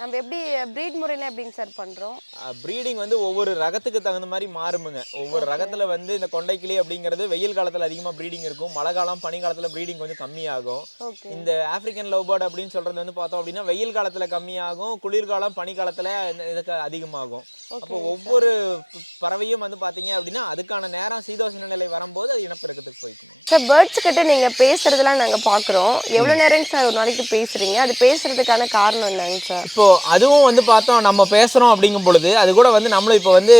நம்ம எப்படி ப்ரீட் முறையில எப்படிங்க சார் பண்றோம்? ப்ரீடிங் வந்து ஒவ்வொரு ரகத்துக்கு தகுந்த மாதிரி மாறுமுங்க. ஒவ்வொரு ரகத்துல வந்து இந்த கொண்டைக்கிளி அப்படிங்கிறது வெயில் காலத்துல அதிகமா ப்ரீடிங் இருக்கும். மழை காலம், பனி காலத்துல ப்ரீடிங் கொஞ்சம் கம்மியாகும். ஓகே. இந்த ஆப்பிரிக்கன் லவ் பேர்ட் அப்படின்னு சொல்றது வந்து பார்த்தோம் அப்படின்னா வெயில் காலத்துல கம்மியாகும், குளிர்காலம், பனி காலத்துல இதுக்கு அதிகமாகும். அப்போ ஓகேங்க சார். ஒவ்வொரு பறவையும் வந்து பார்த்தீங்க அப்படின்னா அதுக்கான நேரம் சீதோஷண நிலை வரும்போது அது இனப்பெருக்கத்துக்கு போய்க்கணும். சார் பேர்ட்ஸ் கிட்ட நீங்க பேசுறதெல்லாம் நாங்க பார்க்குறோம். எவ்வளோ நேரங்க சார் ஒரு நாளைக்கு பேசுறீங்க? அது பேசுறதுக்கான காரணம் என்னங்க சார்? இப்போ அதுவும் வந்து பார்த்தோம் நம்ம பேசுகிறோம் அப்படிங்கும் பொழுது அது கூட வந்து நம்மளும் இப்போ வந்து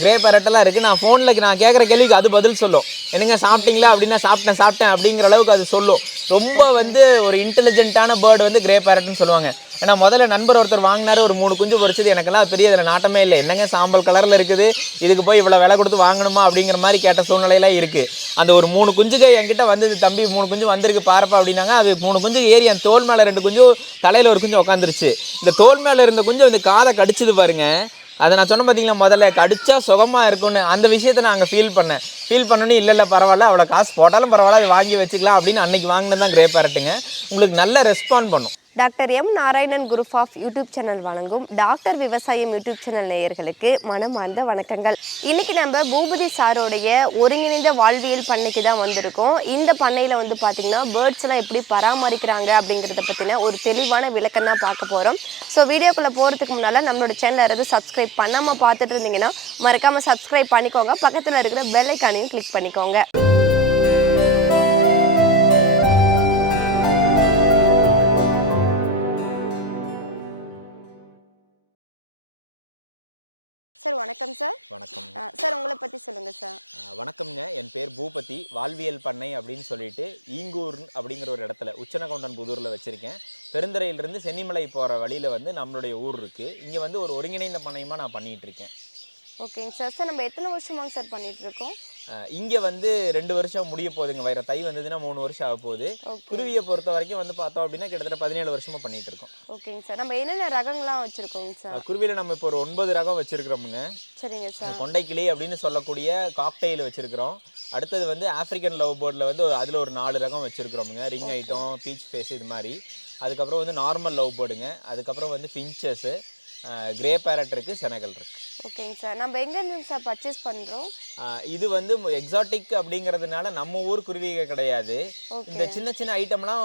கிரே பேரட்டெல்லாம் இருக்குது. நான் ஃபோனில் நான் கேட்குற கேள்விக்கு அது பதில் சொல்லும். என்னங்க சாப்பிட்டீங்களா அப்படின்னா சாப்பிட்டேன் அப்படிங்கிற அளவுக்கு அது சொல்லும். ரொம்ப வந்து ஒரு இன்டெலிஜென்ட்டான பேர்டு வந்து கிரே பேரட்னு சொல்லுவாங்க. ஏன்னா முதல்ல நண்பர் ஒருத்தர் வாங்கினாரு, ஒரு 3 குஞ்சு பொரிச்சது. எனக்கெல்லாம் பெரிய இதில் நாட்டமே இல்லை. என்னங்க சாம்பல் கலரில் இருக்குது, இதுக்கு போய் இவ்வளோ விலை கொடுத்து வாங்கணுமா அப்படிங்கிற மாதிரி கேட்ட சூழ்நிலையெல்லாம் இருக்குது. அந்த ஒரு 3 குஞ்சுக்கு என்கிட்ட வந்தது, தம்பி 3 குஞ்சு வந்திருக்கு பாருப்பா அப்படின்னாங்க. அது 3 குஞ்சு ஏறி என் தோல் மேலே 2 குஞ்சு, தலையில் ஒரு குஞ்சு உட்காந்துருச்சு. இந்த தோல் மேலே இருந்த குஞ்சு வந்து காதை கடிச்சது பாருங்க. அதை நான் சொன்ன பார்த்தீங்களா முதல்ல, கடிச்சா சுகமாக இருக்கும்னு. அந்த விஷயத்தை நான் அங்கே ஃபீல் பண்ணோன்னே இல்லை பரவாயில்ல, அவ்வளோ காசு போட்டாலும் பரவாயில்ல, அதை வாங்கி வச்சுக்கலாம் அப்படின்னு அன்னைக்கு வாங்கினது தான் கிரே பேரட்டுங்க. உங்களுக்கு நல்ல ரெஸ்பாண்ட் பண்ணும். Doctor M Narayanan group of YouTube channel வழங்கும் டாக்டர் விவசாயம் யூடியூப் சேனல் நேயர்களுக்கு மனமார்ந்த வணக்கங்கள். இன்னைக்கு நம்ம பூபதி சாரோடைய ஒருங்கிணைந்த வாழ்வியல் பண்ணைக்கு தான் வந்திருக்கோம். இந்த பண்ணையில் வந்து பார்த்தீங்கன்னா பேர்ட்ஸ் எல்லாம் எப்படி பராமரிக்கிறாங்க அப்படிங்கிறத பற்றின ஒரு தெளிவான விளக்கம் தான் பார்க்க போகிறோம். ஸோ வீடியோக்குள்ளே போகிறதுக்கு முன்னால் நம்மளோட சேனலை யாராவது சப்ஸ்கிரைப் பண்ணாமல் பார்த்துட்டு இருந்தீங்கன்னா மறக்காமல் சப்ஸ்கிரைப் பண்ணிக்கோங்க. பக்கத்தில் இருக்கிற பெல் ஐக்கானையும் கிளிக் பண்ணிக்கோங்க. சார் வணக்கம் சார். வணக்கம் சார் உங்களை பற்றி சொல்லுங்கள் சார். வணக்கம்ங்க. என் பேர் பூபதி. வாழ்வியல் பண்ணை அப்படின்னு சொல்லிட்டு ஈங்கூர் அப்படிங்கிற ஒரு இடத்துல உச்சனகவுண்டன் புதூரில் வச்சுருக்கேன். பெருந்துறையிலிருந்து சென்னிமலை போகிற வழியில் வந்து நம்மளுடைய ஊர் இருக்குது. இங்கே வந்து ஒரு ஒருங்கிணைந்த பண்ணையமாக நான் பண்ணிகிட்ருக்கேன். ஓகேங்க சார். சார் நம்ம எத்தனை வருஷமாங்க சார் பண்ணிட்டு இருக்கோம்? இங்கே வந்து 2 வருஷம் முடிய போகுதுங்க. வர தை வந்ததுன்னா 3 வருஷம் ஆக போகுது. குருவியை பொறுத்த வரைக்கும் வந்து பார்த்தோம் அப்படின்னா கிட்டத்தட்ட 17 வருஷமாக பண்ணிகிட்டு இருக்கோம். ஓகேங்க சார். நம்ம என்னென்ன ரகங்கள்லாம் வச்சுருக்கோங்க சார்? குருவியில் நம்ம இப்போ ஒரு 9 ரகம் வச்சுருக்கிறோமுங்க. சரிங்க சார். கொண்டைக்கிளி அப்படின்னு சொல்லக்கூடிய காக்டெயில் வச்சுருக்கிறோம். அடுத்தது வந்து ஆஃப்ரிக்கன் லவ் பேர்டில் வந்து அதில் ஒரு 4 ரகம் வச்சுருக்கிறோமுங்க. ரிங் ஐட்டம், பீச் ஃபேஸ் இது மாதிரி. அதுக்கப்புறம் வந்து நார்மல் லவ் பேர்டுங்க. அதுக்கப்புறம் வந்து ஃபின்ச்சஸ்ஸு, கிரே பேரட் இருக்குது, செனகல் இருக்குது. ஓகேங்க சார். நம்ம எங்கேருந்து சார் பர்ச்சேஸ் பண்ணுறோம்? இது வந்து எக்ஸாட்டிக் அப்படிங்கிறதுனால நம்ம ஊர் குருவிகள் கிடையாது. இந்த சின்ன சின்ன ஐட்டம்லாம்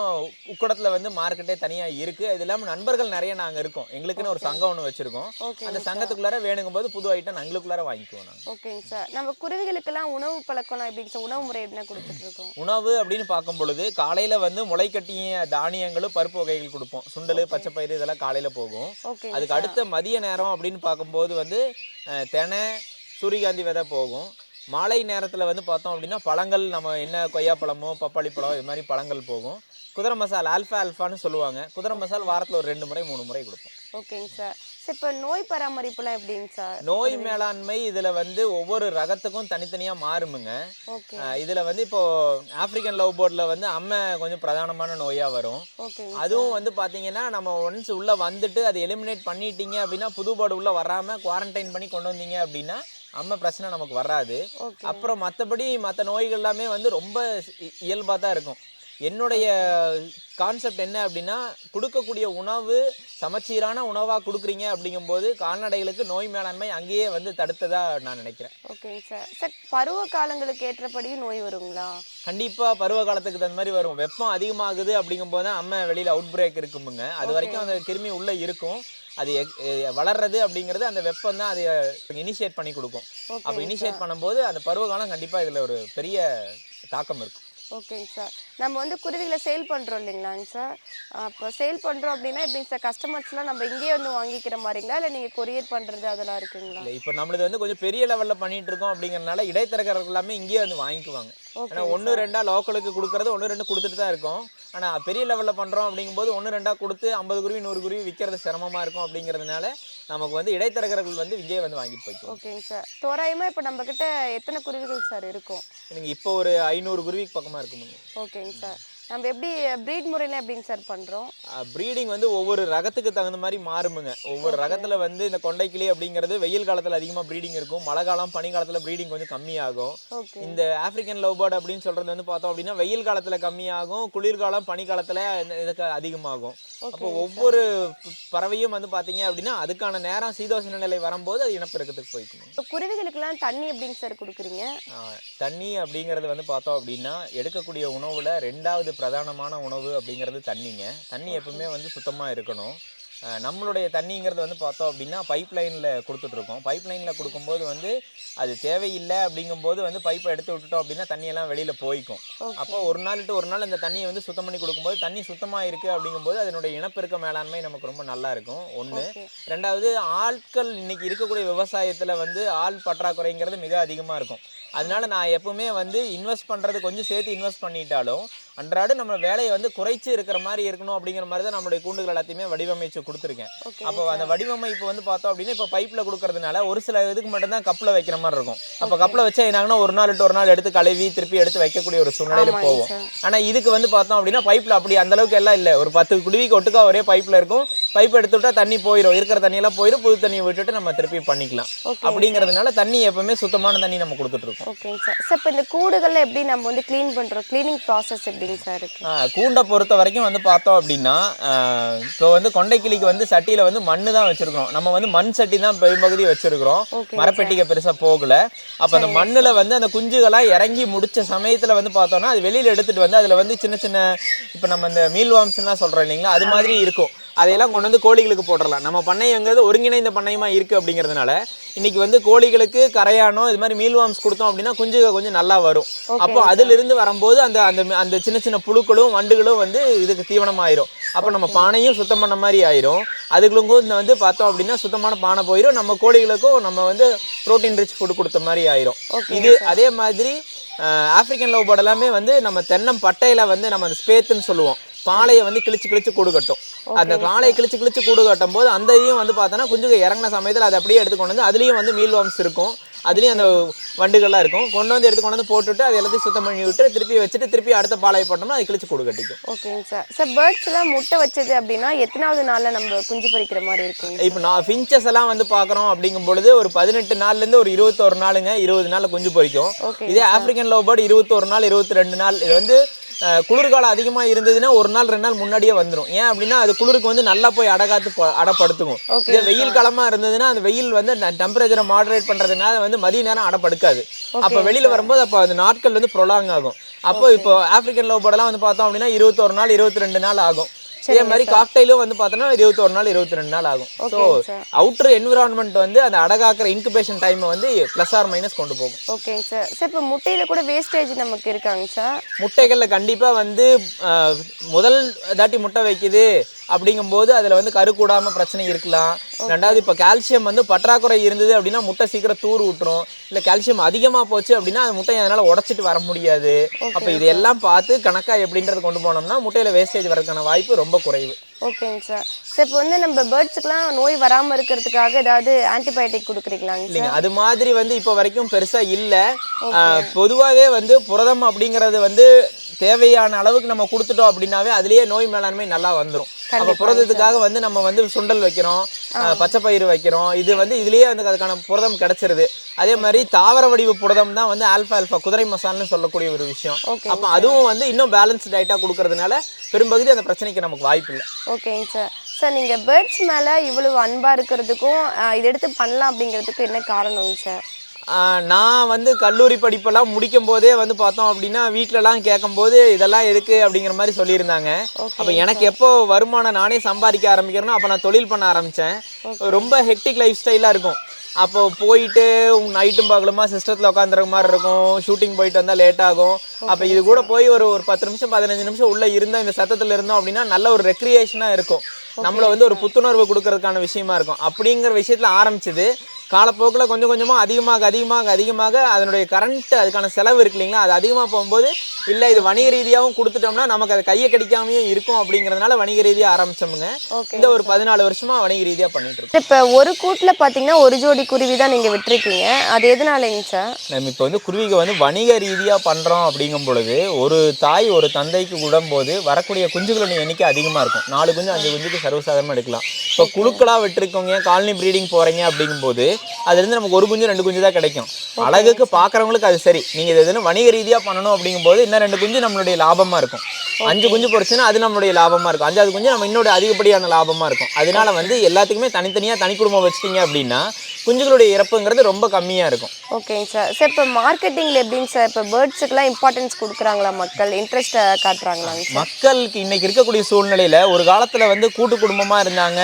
உக்கடத்தில் வந்து மார்க்கெட்டே தனியாக இருக்குது. இது இல்லாமல் நண்பர்கள் நிறைய நாங்கள் இருக்கோம். எங்களுக்குன்னு ஒரு சங்கம் ஒன்று வச்சுருக்கோம். அந்த சங்கத்துக்குள்ளார வேணுங்கும் போது புது ஐட்டம் எங்களுக்குள்ளார வாங்கிக்குவோம் நாங்கள். ஓகேங்க சார். நம்ம குருவிகளுக்கெல்லாம் உணவு பழக்கம்லாம் எப்படிங்க சார்? உணவு முறை எப்படின்னா கொடுத்துட்ருக்கோம்? உணவு அப்படின்னு பார்க்கும் பொழுது காலையில் வந்து முளைக்கட்டிய தானியங்களும் பருப்பு வகைகள் கொடுப்போம். சுண்டல், பச்சைப்பயிறு இதெல்லாம் காலையில் போகும். அதுக்கு அடுத்த மதிய நேரம் அப்படின்னு பார்க்கும்போது வந்து தெனை, சூரியகாந்தி விதை போகும். மாலை நேரத்தில் வந்து பார்த்தோம் அப்படின்னா பழங்கள், நம்ம என்ன கொய்யாப்பழமோ பப்பாளி பழம் இது மாதிரி பழங்கள் போகும். குதிரை மசால் ஆல்ஃபான்னு சொல்லுவாங்க. குதிரை மசால் வாரத்தில் ஒரு 2 முறை 3 முறை கொடுப்போம். ஓகேங்க சார். சார் இப்போ நோய் பராமரிப்புலாம் எப்படிங்க சார்? நோய் மேலாண்மை இதில் வந்து ஒவ்வொரு ரகத்துக்கும் தனித்தனியாக மாறுமுங்க. இதில் வந்து இப்போ ஆஃப்ரிக்கன் லவ் பேர்டில் வந்து அம்மை கொஞ்சம் பிரதானமான நோயாக வரும். அதுவும் வந்து பார்த்தீங்கன்னா நம்ம ஒன்ஸ் உள்ளே வந்துட்டு அதை எலிமினேட் பண்ணிட்டீங்க அப்படின்னா புது பேர்டு உள்ளே வராமல் குவாரண்டைன் பண்ணி கொண்டு வந்தீங்க அப்படின்னா அம்மை பிரச்சனை நமக்கு வராது. அப்புறம் மற்றபடி மற்ற நோய்கள் எல்லாமே வந்து ரொம்ப இயல்பாக தான் இருக்கும். என்னுடைய கான்செப்ட் என்ன அப்படின்னா, கொடுக்கக்கூடிய உணவு சமச்சீரான உணவாக கொடுக்குறீங்க அப்படிங்கும்போது கால்நடைகளுக்கு நோய் மேலாண்மை அங்கேயே வந்து தடுத்ததா நான் நினைக்கிறேன். ஓகேங்க சார். சார் பருவ காலங்களுக்கு ஏற்றபடியும் நோய் வருங்களா? கண்டிப்பாக பருவ காலத்துக்கு தகுந்த மாதிரி வரும். வெப்பம் அதிகமாகுது அப்படிங்கும்போது தான் அம்மை வெளியில் அவுட் பிரேக் இருக்குமுங்க. அது வரைக்கும் அந்த கிருமி உள்ளே இருக்கும். அது வளர்றது அப்படிங்கிறது அந்த வெப்பம் தான் அதை இனிஷியேட் பண்ணி கொடுக்கும். அப்போ இனிஷியேட் பண்ணும்போது அந்த பருவகாலம் கண்டிப்பாக இதில் ஒரு பெரிய தாக்கம் இருக்கும். ஓகேங்க சார். நம்ம வந்து குருவிகளை சேல் பண்ணுறோம் இல்லைங்களாங்க சார்? அப்போ சேல் பண்ணுறோம் அப்படின்னா எப்படிங்க சார்? கஸ்டமர்ஸ்லாம் நம்ம இங்கேயே வந்து வாங்கிக்கிற மாதிரிங்களா, இல்லை நீங்கள் கொரியர் பண்ணுறது அதெல்லாம் இருக்குங்களா? இல்லை, இப்போ நம்மளது வந்து கொஞ்சம் பெரிய லெவலில் பண்ணிகிட்டு இருக்கோம் அப்படிங்கிறனால இடைத்தரகர்கள் எல்லாமே இங்கேயே வந்து வாங்கிக்குவாங்க. ஏன்னா 1 2 லோக்கலுக்கு கொடுக்குறது 1 2 கொடுத்துட்டு தான் இருக்கும். ஆனால் பெரிய லெவலில் பண்ணுறோம் அப்படிங்கும்போது 1 2 கொடுத்து 50 குருவி 100 குருவி விற்கிறது சிரமமாக இருக்கும். அப்படிங்கிறதுனால நமக்கு வந்து இடைத்தரகர்கள் வந்து இங்கேயே வந்து வாங்கிட்டு போய்க்கும். ஓகேங்க சார். தோராயமாக இப்போ நம்மக்கிட்ட எத்தனை குருவிகள் சார் இருக்கும்? நீங்கள் இப்போ ஒரு 500 குருவிக்கு பக்கமாக இருக்குமுங்க. ஓகேங்க சார். நம்ம எப்படி ப்ரீட் முறையில் எப்படிங்க சார் பண்ணுறோம்? ப்ரீடிங் வந்து ஒவ்வொரு ரகத்துக்கு தகுந்த மாதிரி மாறுமுங்க. ஒவ்வொரு ரகத்துல வந்து இந்த கொண்டைக்கிளி அப்படிங்கிறது வெயில் காலத்துல அதிகமா ப்ரீடிங் இருக்கும். மழை காலம், பனி காலத்துல ப்ரீடிங் கொஞ்சம் கம்மியாகும். ஓகே. இந்த ஆப்பிரிக்கன் லவ் பேர்ட் அப்படின்னு சொல்றது வந்து பார்த்தோம் அப்படின்னா வெயில் காலத்துல கம்மியாகும், குளிர்காலம், பனி காலத்துல இதுக்கு அதிகமாகும். அப்போ ஒவ்வொரு பறவையும் வந்து பாத்தீங்க அப்படின்னா அதுக்கான நேரம் சீதோஷ்ண நிலை வரும்போது அது இனப்பெருக்கத்துக்கு போய்க்கணும். இப்போ குருவிகளுக்கெல்லாம் தண்ணி எப்படிங்க சார் கொடுக்குறீங்க? தண்ணி அப்படிங்கிறது வந்து பார்த்தோம் அப்படின்னா எடுக்கக்கூடிய உணவுல 2வது பிரதானமான உணவு அப்படிங்கிறது தண்ணிங்க. தண்ணி எப்பவுமே வந்து சுத்தமாக இருக்கணும். நம்மளுடைய தண்ணிங்கிறது வந்து பார்த்தோம் அப்படின்னா பைப் லைனில் கொடுத்துட்ருக்கோம். பைப் லைனில் கொடுக்கும்போது வந்து அது தேவையில்லை அப்படிங்கும்போது வந்து பைப்பை எடுத்து விட்டுட்டோம் அப்படின்னா தண்ணியெல்லாம் வெளியில் போய்க்கும். அப்போ ஒரு நாள் விட்டு ஒரு நாள் அந்த தண்ணியை வந்து சுத்தம் பண்ணி கொடுக்கும்போது தண்ணி சுத்தமாக இருக்குது அப்படிங்கும்போது அதனுடைய இனப்பெருக்க மேலாண்மை நமக்கு ரொம்ப நல்லா இருக்கும். ஒன்று. 2வது ஆட்கள் இன்னைக்கு இருக்கக்கூடிய விவசாயத்தில் வந்து ஆள் பற்றாக்குறைங்கிறது மிக அதிகமாக இருக்கும். அதனால நான் எப்பவுமே வந்து இன்வெஸ்ட் பண்ணுறது கொஞ்சம் சேர்த்து இன்வெஸ்ட் பண்ணிட்டாலும் அன்றாட நம்ம வேலையை வந்து குறைச்சி இருக்கிற மாதிரி இருக்கணும் அப்படிங்கிற மாதிரி தான் நம்மளுடைய கூண்டுகள் எல்லாத்தையுமே வடிவமைச்சு கொடுத்துருக்கேன். அப்போ அந்த வடிவமைப்பு வந்து பார்த்தோம் அப்படின்னா இப்போ பைப்பில் கொடுக்கறதுனால ஒரு சில இதுக்கு மட்டும்தான் கப்பில் வைக்கிற மாதிரி இருக்கும். அப்போ கப்பில் வச்சா என்னாங்கன்னா ஒரு நாள் விட்டு ஒரு நாள் எடுத்து கழுவி திருப்பி எடுத்து வைக்கக்கூடிய ஒரு சூழ்நிலையில போவோம். ஆனால் இதுக்கு வந்து பார்த்தோம் அப்படின்னா பைப்பில் அப்படி அந்த அளவுக்கு எல்லாம் இல்லை. ஒரு 10 குடுவிக்கு ஒட்டுக்கா ஒரே பைப்பில் இருக்கும். பைப் எடுத்து விட்டா தண்ணி போயிடும், இருக்கிற தண்ணியெல்லாம் போயிடும், புது தண்ணியை விட்டுட்டு நம்ம திருப்பி பண்ணிக்கலாம். அப்படிங்கிறதுனால தண்ணி எப்பவுமே சுத்தமான தண்ணி நம்ம கொடுத்துட்டு இருக்கோம். ஓகேங்க சார். சார் இப்போ இந்த கூடுகளில் எப்படி நம்ம வந்து க்ளீன் பண்ணுறோம்? க்ளீனிங் ப்ராசஸ் எப்படிங்க சார் இருக்கு? கூண்டை பொறுத்த வரைக்கும் வந்து பார்த்தோம் அப்படின்னா இப்போ வந்து கொண்டைக்கிளிக்கு வந்து சட்டியில் வந்து மண்ணு தான் வச்சிருக்கிறோம். நம்ம வந்து மண் சட்டி தான் பெரும்பகுதி வச்சிருக்கிறோம். மரப்பெட்டிக்கு பெருசாக போகல. அப்போ அந்த மண்ணில் வந்து அந்த குஞ்சுகளாக இறங்கி முடிச்ச சமயத்தில் வந்து பார்த்தோம்னா அது வெளியில் எடுத்துட்டு வந்து அதில் வந்து சின்ன சின்ன இப்போ நம்ம இந்த மீல்வாம்ஸ்லாம் சொல்கிறோம் இல்லைங்களா, அது மாதிரி இருக்கும். அதையெல்லாம் கொண்டு வந்து கோழிகளுக்கு போட்டுடலாம். நம்ம பண்ணைங்கிறது ஒருங்கிணைந்த பண்ணையமா இருக்குது அப்படிங்கிறதுனால இன்னைக்கு வந்து கோழிகளுக்கு கரையானோ இது மாதிரி மீல்வாம்ஸ் கொடுத்தோம் அப்படின்னா குஞ்சுகள் கொஞ்சம் நல்லா வரும். அப்போ அதிலிருந்து வரும்போது அந்த அந்த அந்த சின்ன சின்ன புழுக்களும் வண்டுகளும் வந்து இதுக்கு தீவனம் ஆயிரும். அப்போ நம்ம பானையும் சுத்தம் பண்ண மாதிரி ஆயிரும். அதுகளுக்கும் வந்து பார்த்தோம் அப்படின்னா சுத்தமான பானை போயிடும். நம்ம கோழிகளுக்கும் நம்ம வந்து ப்ரோட்டீன் ரிச் ஃபுட் கொடுத்த மாதிரி ஆயிரும். இது அதே மாதிரி ஆப்பிரிக்கன் லவ் பேர்ட் எல்லாமே வந்து நம்ம தென்னம் பட்டையில வந்து நம்ம அந்த ஸ்பேத்துன்னு சொல்லுவோம், பாலையை வந்து கிழிச்சு கிழிச்சு கூடு கட்டும். அந்த காலையை கிழிச்சு கிழிச்சு கூடு கட்டும் போது அந்த இதையும் வந்து பார்த்தோன்னா குஞ்சுக்கு இறங்கின சமயத்தில் அதை அப்படியே எடுத்து கொண்டு வந்து அதுலேயும் வந்து மீல்வாம்ஸ் இருக்கும், அதுலேயும் அந்த வண்டுகள்லாம் இருக்கும். கொண்டு வந்து எடுத்து கொண்டு வந்து போட்டுவிட்டு அது எல்லாத்தையும் சுத்தம் பண்ணி விட்டு திருப்பி வச்சுட்டு திருப்பி அடுத்த பாலையை போட்டோம்னா அது கிழிச்சு கூடு கட்டிக்கும். ஓகேங்க சார். சார் பேர்ட்ஸ்லாம் முட்டை வச்சது அப்படின்னா எத்தனாவது நாளில் நம்ம குஞ்சு பொரிக்கிற மாதிரி இருக்குங்க? இப்போ நான் ஃபின்ச்சஸ் எல்லாம் வந்து பார்க்குறோம் அப்படிங்கும் பொழுது ஒரு 18 நாள்லேருந்து ஒரு 21 நாளுங்க, 20 நாளில் குஞ்சு பொரிக்கும். இதே ஆப்பிரிக்கன் லவ் பேர்ட் 21 நாள் 22 நாள். இது வந்து குளிர்காலம் அதிகமாக இருந்ததுன்னா ஒரு நாள் 2 நாள் முன்னாடியே வந்துடும். ஏன் அப்படின்னா அது குளிருக்கு வந்து நல்லா போய் அடப்படுத்துக்கும். இதே வெயில் காலமாக இருந்ததுன்னா அந்த வெயில் வந்து டெம்பரேச்சரை மாடரேட் பண்ணுறதுனால வந்து மதிய நேரம் அடப்படுக்காது. அப்போ வெளியில் வரும்போது அப்போ அந்த நாட்கள் வந்து ப்ரொலாங் ஆகும். அப்போ இப்போ ஆப்பிரிக்கன் லவ் பேர்டெல்லாம் வந்து பார்த்தோம் அப்படின்னா 21 நாள் 22 நாள் ஆகும். இதே மாதிரி காக்டைலும் வந்து பார்த்தோன்னா 21 நாள் 22 நாள் ஆகும். ஸோ அவுட்டர் என்விரான்மெண்ட் வந்து அந்த அடகாக்கிற இன்குபேஷன் டைமை வந்து ப்ளஸ் ஆர் மைனஸ் கொண்டு போகும். ஓகேங்க சார். சார் இப்போ முட்டையில் கூட வேஸ்டேஜ் நமக்கு இருக்காங்க சார்? முட்டைகளில் கண்டிப்பாக வந்து முதல் தாட்டி முட்டை வைக்குது அப்படிங்கும்போது அதில் வந்து கரு கூடாமல் பிரச்சனை இருக்கலாம். 2வது இப்போ கால்சியம் வந்து பற்றாக்குறை இருந்தது அப்படின்னா முட்டை சீக்கிரம் தூர் விட்டுரும். இல்லை கால்சியம் அதிகமாக போச்சு அப்படின்னா அந்த முட்டையை அதனால் உடச்சிட்டு வர முடியாது. அப்போ இதெல்லாம் பார்த்து கணக்காக எப்படின்றது கொண்டு போனோம்னா முட்டையில் வேஸ்டேஜ் வரதுக்கான வாய்ப்பு ரொம்ப குறைவு. ஓகேங்க சார். சார் இப்போ வந்து நம்ம பேர்ட்ஸுக்குலாம் நோய் வராமல் இருக்கிறதுக்காக ஏதாவது ஆன்டிபயோட்டிக் கொடுக்குறீங்களாங்க? இல்லைங்க, அது மாதிரி வந்து இப்போ வரைக்கும் பெருசாக இல்லை. பொதுவாகவே வந்து புரதம் அப்படிங்கிறது வந்து தேவையான அளவுக்கு நம்ம கொடுத்துட்டோம் அப்படின்னாவே அதுலேயே நோய் மேலாண்மை நல்லா வந்துடும். அப்போ புரதத்துக்காக வந்து நம்ம வந்து சுண்டல் வைக்கிறோம், பச்சை பயிறு வைக்கிறோம், இது வந்து இதுலேயே வந்து அதுக்கான புரதம் கிடைச்சிருது. அதே மாதிரி தாவர வடிவு புரதம் தான் வந்து ஆல்ஃபா குதிரை மசால்னு சொல்லக்கூடிய ஒரு விஷயம். அப்போ அதுவும் வந்து இன்னும் பேலன்ஸ் டயட்டாக கொடுக்கறதுனால பெரும்பகுதி அந்த பிரச்சனைக்கு நமக்கு வாய்ப்பு இல்லை. ஓகேங்க சார். சார் நீங்கள் பேர்ட்ஸ் மேலே இவ்வளவு அன்பாக இருக்கிறதுக்கும் இது எடுத்து பண்ணலாம் அப்படிங்கிறதுக்கு என்ன காரணங்க சார்? நான் வந்து கல்லூரி படிப்பெல்லாம் முடிக்கும் போதே வந்து பார்த்தோம் அப்படின்னா வீட்டிலலாம் கேட்கும்போது இதெல்லாம் எதுக்கு அப்படிங்கிற மாதிரி சொல்லியிருந்தாங்க. அப்போ எனக்கு எப்போ வருமானம் நானே சம்பாதிக்க ஆரம்பிக்கிறேனோ அப்போ நான் தொழில் பண்ண ஆரம்பித்தேன். ரொம்ப ஹெக்டிக் லைஃப் ஸ்டைலாக இருக்கும். அப்போ போயிட்டு நைட்டும் பகலுமா சிஸ்டத்தில் உட்காந்துருக்க மாதிரி இருக்கும். ஷூட்டிங் போயிட்டு வந்தால் லேட் ஆகும். அப்போ இது கூட போய் ஒரு 10 நிமிஷம் 15 நிமிஷம் உள்ளே இருந்தால் இந்த சத்தத்தில் இருந்தோம் அப்படின்னா நல்ல ஒரு ரெக்ரியேஷனாக இருக்கும். நம்மளை வந்து ஒரு புத்துணர்வு கொடுக்கறதுக்கான விஷயமா இருக்கும். அப்படிங்கிற விஷயத்தில் ஆரம்பிச்சது. காலப்போக்கில் கொஞ்சம் கொஞ்சமாக அதிகமாக அதனுடைய கரண்ட் அதுக்கான செலவு இருக்கு இல்லைங்களா, அது அதிகமாக போகும்போது இல்லை இது வணிக ரீதியாகவும் கொடுத்துட்டோம்னா நமக்கு அது கையை கிடைக்காமையும் இருக்கும் அப்படிங்கிறதுனால வணிக ரீதியாக ஆரம்பிச்சோமுங்க. இந்த ஒரு 14 வருஷமாக வணிக ரீதியாக பண்ணிட்டு இருக்கோம். இப்போ ஒரு கூட்டில் பார்த்தீங்கன்னா ஒரு ஜோடி குருவி தான் நீங்கள் விட்டுருக்கீங்க, அது எதனாலங்க சார்? நம்ம இப்போ வந்து குருவிக்கு வந்து வணிக ரீதியாக பண்ணுறோம் அப்படிங்கும் பொழுது ஒரு தாய் ஒரு தந்தைக்கு விடும்போது வரக்கூடிய குஞ்சுகளோட எண்ணிக்கை அதிகமாக இருக்கும். 4 குஞ்சு 5 குஞ்சுக்கு சர்வசாதாரணமாக எடுக்கலாம். இப்போ குழுக்களாக விட்டுருக்கோங்க, காலனி ப்ரீடிங் போகிறீங்க அப்படிங்கும்போது அதுலேருந்து நமக்கு 1 குஞ்சு 2 குஞ்சு தான் கிடைக்கும். அழகுக்கு பார்க்குறவங்களுக்கு அது சரி. நீங்கள் இது எதுவும் வணிக ரீதியாக பண்ணணும் அப்படிங்கும்போது இன்னும் 2 குஞ்சு நம்மளுடைய லாபமாக இருக்கும். 5 குஞ்சு பொறிச்சுன்னா அது நம்மளுடைய லாபமாக இருக்கும். 5வது குஞ்சு நம்ம இன்னொரு அதிகப்படியான லாபமாக இருக்கும். அதனால வந்து எல்லாத்துக்குமே தனித்தனியாக தனி குடும்பம் வச்சிட்டிங்க அப்படின்னா குஞ்சுகளுடைய இறப்புங்கிறது ரொம்ப கம்மியாக இருக்கும். ஓகேங்க சார். சார் இப்போ மார்க்கெட்டிங்கில் எப்படிங்க சார், இப்போ பேர்ட்ஸுக்கெலாம் இம்பார்ட்டன்ஸ் கொடுக்குறாங்களா, மக்கள் இன்ட்ரெஸ்ட்டை காட்டுறாங்களாங்க சார்? மக்களுக்கு இன்னைக்கு இருக்கக்கூடிய சூழ்நிலையில் ஒரு காலத்தில் வந்து கூட்டு குடும்பமாக இருந்தாங்க,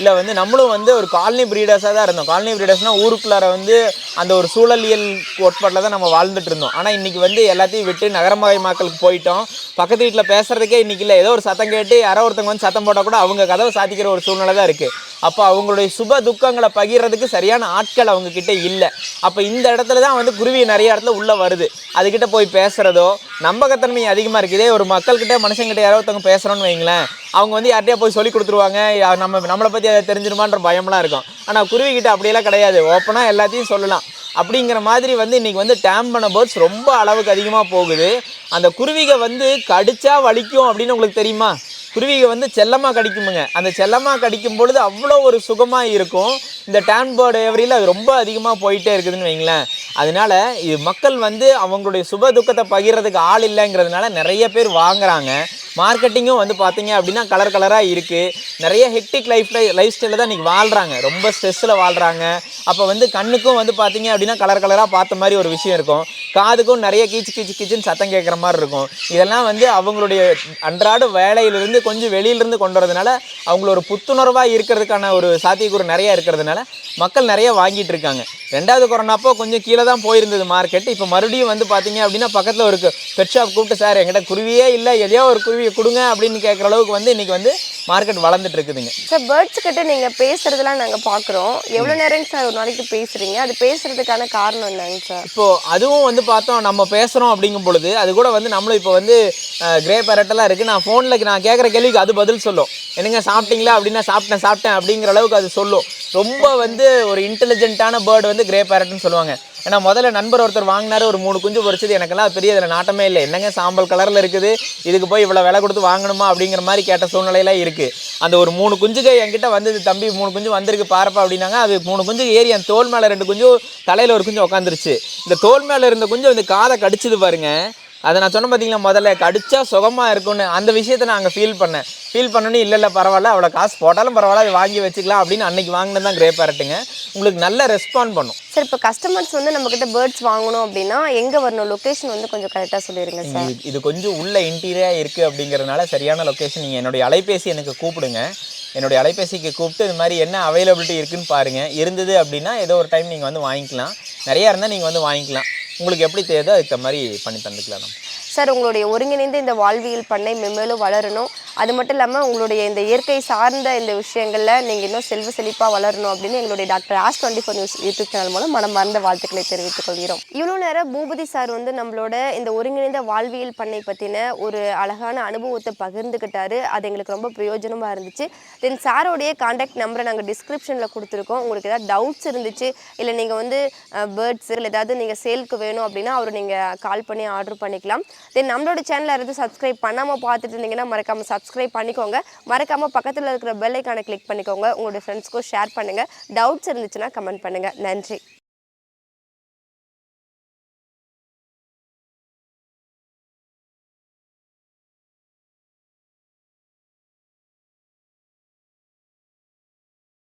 இல்லை வந்து நம்மளும் வந்து ஒரு காலனி ப்ரீடர்ஸாக தான் இருந்தோம். காலனி ப்ரீடர்ஸ்னால் ஊருக்குள்ளார வந்து அந்த ஒரு சூழலியல் கோட்பாட்டில் தான் நம்ம வாழ்ந்துட்டு இருந்தோம். ஆனால் இன்றைக்கி வந்து எல்லாத்தையும் விட்டு நகரமயமாக்கலுக்கு போயிட்டோம். பக்கத்து வீட்டில் பேசுகிறதுக்கே இன்றைக்கி இல்லை. ஏதோ ஒரு சத்தம் கேட்டு யாரோ ஒருத்தவங்க வந்து சத்தம் போட்டால் கூட அவங்க கதவை சாத்திக்கிற ஒரு சூழ்நிலை தான் இருக்குது. அப்போ அவங்களுடைய சுப துக்கங்களை பகிர்றதுக்கு சரியான ஆட்கள் அவங்கக்கிட்ட இல்லை. அப்போ இந்த இடத்துல தான் வந்து குருவி நிறைய இடத்துல உள்ளே வருது. அதுக்கிட்ட போய் பேசுகிறதோ நம்பகத்தன்மை அதிகமாக இருக்குது. இதே ஒரு மக்கள்கிட்ட மனுஷங்கிட்ட யாரோ ஒருத்தவங்க பேசுகிறோன்னு வைங்களேன், அவங்க வந்து யார்கிட்டயா போய் சொல்லி கொடுத்துருவாங்க, நம்மளை பற்றி அதை தெரிஞ்சிருமான்ற பயம்லாம் இருக்கும். ஆனால் குருவிக்கிட்ட அப்படியெல்லாம் கிடையாது. ஓப்பனாக எல்லாத்தையும் சொல்லலாம். அப்படிங்கிற மாதிரி வந்து இன்றைக்கி வந்து டேம் பண்ண பேர்ட்ஸ் ரொம்ப அளவுக்கு அதிகமாக போகுது. அந்த குருவிகை வந்து கடிச்சா வலிக்கும் அப்படின்னு உங்களுக்கு தெரியுமா? குருவிகை வந்து செல்லமாக கடிக்குமுங்க. அந்த செல்லமாக கடிக்கும் பொழுது அவ்வளோ ஒரு சுகமாக இருக்கும். இந்த டேம் பேர்டு எவரியில் அது ரொம்ப அதிகமாக போயிட்டே இருக்குதுன்னு வைங்களேன். அதனால இது மக்கள் வந்து அவங்களுடைய சுப துக்கத்தை பகிர்றதுக்கு ஆள் இல்லைங்கிறதுனால நிறைய பேர் வாங்குறாங்க. மார்க்கெட்டிங்கும் வந்து பார்த்தீங்க அப்படின்னா கலர் கலராக இருக்குது. நிறைய ஹெக்டிக் லைஃப் ஸ்டைலில் தான் இன்றைக்கி வாழ்கிறாங்க. ரொம்ப ஸ்ட்ரெஸ்ஸில் வாழ்கிறாங்க. அப்போ வந்து கண்ணுக்கும் வந்து பார்த்தீங்க அப்படின்னா கலர் கலராக பார்த்த மாதிரி ஒரு விஷயம் இருக்கும். காதுக்கும் நிறைய கீச்சுன்னு சத்தம் கேட்குற மாதிரி இருக்கும். இதெல்லாம் வந்து அவங்களுடைய அன்றாட வேலையிலிருந்து கொஞ்சம் வெளியிலிருந்து கொண்டு வரதுனால அவங்கள ஒரு புத்துணர்வாக இருக்கிறதுக்கான ஒரு சாத்தியக்கூறு நிறைய இருக்கிறதுனால மக்கள் நிறைய வாங்கிட்டு இருக்காங்க. 2வது கொரோனாப்போ கொஞ்சம் கீழே தான் போயிருந்தது மார்க்கெட். இப்போ மறுபடியும் வந்து பார்த்தீங்க அப்படின்னா பக்கத்தில் ஒரு பெட் ஷாப் கூப்பிட்டு, சார் என்கிட்ட குருவியே இல்லை, எதையோ ஒரு குருவியை கொடுங்க அப்படின்னு கேட்குற அளவுக்கு வந்து இன்றைக்கி வந்து மார்க்கெட் வளர்ந்துட்டு இருக்குதுங்க. சார் பேர்ட்ஸ் கிட்ட நீங்கள் பேசுகிறதுலாம் நாங்கள் பார்க்குறோம். எவ்வளோ நேரங்க சார் ஒரு நாளைக்கு பேசுகிறீங்க? அது பேசுகிறதுக்கான காரணம் என்னங்க சார்? இப்போது அதுவும் வந்து பார்த்தோம், நம்ம பேசுகிறோம் அப்படிங்கும் பொழுது அது கூட வந்து நம்மளும் இப்போ வந்து கிரே பேரட்டெல்லாம் இருக்குது. நான் ஃபோனில் நான் கேட்குற கேள்விக்கு அது பதில் சொல்லும். என்னங்க சாப்பிட்டீங்களா அப்படின்னா சாப்பிட்டேன் அப்படிங்கிற அளவுக்கு அது சொல்லும். ரொம்ப வந்து ஒரு இன்டெலிஜென்ட்டான பேர்டு வந்து கிரே பேரட்னு சொல்லுவாங்க. ஏன்னா முதல்ல நண்பர் ஒருத்தர் வாங்கினாரு, ஒரு 3 குஞ்சு பொறிச்சது. எனக்கெல்லாம் பெரிய இதில் நாட்டமே இல்லை. என்னங்க சாம்பல் கலரில் இருக்குது, இதுக்கு போய் இவ்வளோ விலை கொடுத்து வாங்கணுமா அப்படிங்கிற மாதிரி கேட்ட சூழ்நிலையெல்லாம் இருக்குது. அந்த ஒரு 3 குஞ்சுக்கு என்கிட்ட வந்தது, தம்பி 3 குஞ்சு வந்திருக்கு பாருப்பா அப்படின்னாங்க. அது 3 குஞ்சு ஏறி என் தோல் மேலே 2 குஞ்சு, தலையில் ஒரு குஞ்சு உட்காந்துருச்சு. இந்த தோல் மேலே இருந்த குஞ்சு வந்து காதை கடிச்சிது பாருங்க. அதை நான் சொன்ன பார்த்தீங்களா முதல்ல, கடிச்சா சுகமாக இருக்குன்னு. அந்த விஷயத்தை நான் அங்கே ஃபீல் பண்ணோன்னே இல்லை பரவாயில்ல, அவ்வளோ காசு போட்டாலும் பரவாயில்ல, அது வாங்கி வச்சுக்கலாம் அப்படின்னு அன்றைக்கி வாங்கினது தான் கிரே பேரட்டுங்க. உங்களுக்கு நல்ல ரெஸ்பாண்ட் பண்ணும். சார் இப்போ கஸ்டமர்ஸ் வந்து நம்மக்கிட்ட பேர்ட்ஸ் வாங்கணும் அப்படின்னா எங்கே வரணும்? லொக்கேஷன் வந்து கொஞ்சம் கரெக்டாக சொல்லிடுங்க சார். இது கொஞ்சம் உள்ள இன்டீரியராக இருக்குது அப்படிங்கிறதுனால சரியான லொக்கேஷன். நீங்கள் என்னுடைய அலைபேசி எனக்கு கூப்பிடுங்க. என்னுடைய அலைபேசிக்கு கூப்பிட்டு இது மாதிரி என்ன அவைலபிலிட்டி இருக்குதுன்னு பாருங்கள். இருந்தது அப்படின்னா ஏதோ ஒரு டைம் நீங்கள் வந்து வாங்கிக்கலாம். நிறையா இருந்தால் நீங்கள் வந்து வாங்கிக்கலாம். உங்களுக்கு எப்படி தேவையோ அதுக்கு மாதிரி பண்ணி தந்துக்கலாம் நம்ம. சார் உங்களுடைய ஒருங்கிணைந்த இந்த வாழ்வியல் பண்ணை மென்மேலும் வளரணும். அது மட்டும் இல்லாமல் உங்களுடைய இந்த இயற்கை சார்ந்த இந்த விஷயங்களில் நீங்கள் இன்னும் செல்வ செழிப்பாக வளரணும் அப்படின்னு எங்களுடைய doctor ash 24 news YouTube channel மூலம் மனமார்ந்த வாழ்த்துக்களை தெரிவித்துக் கொள்கிறோம். இவ்வளோ நேரம் பூபதி சார் வந்து நம்மளோட இந்த ஒருங்கிணைந்த வாழ்வியல் பண்ணை பற்றின ஒரு அழகான அனுபவத்தை பகிர்ந்துக்கிட்டாரு. அது எங்களுக்கு ரொம்ப பிரயோஜனமாக இருந்துச்சு. தென் சாரோடைய கான்டாக்ட் நம்பரை நாங்கள் டிஸ்கிரிப்ஷனில் கொடுத்துருக்கோம். உங்களுக்கு ஏதாவது டவுட்ஸ் இருந்துச்சு, இல்லை நீங்கள் வந்து பேர்ட்ஸ் இல்லை ஏதாவது நீங்கள் சேலுக்கு வேணும் அப்படின்னா அவரை நீங்கள் கால் பண்ணி ஆர்டர் பண்ணிக்கலாம். தென் நம்மளோட சேனலை இருந்து சப்ஸ்கிரைப் பண்ணாமல் பார்த்துட்டு இருந்தீங்கன்னா மறக்காமல் சப்ஸ்கிரைப் பண்ணிக்கோங்க. மறக்காமல் பக்கத்தில் இருக்கிற பெல் ஐக்கானை கிளிக் பண்ணிக்கோங்க. உங்களுடைய ஃப்ரெண்ட்ஸ்க்கும் ஷேர் பண்ணுங்கள். டவுட்ஸ் இருந்துச்சுன்னா கமெண்ட் பண்ணுங்கள். நன்றி.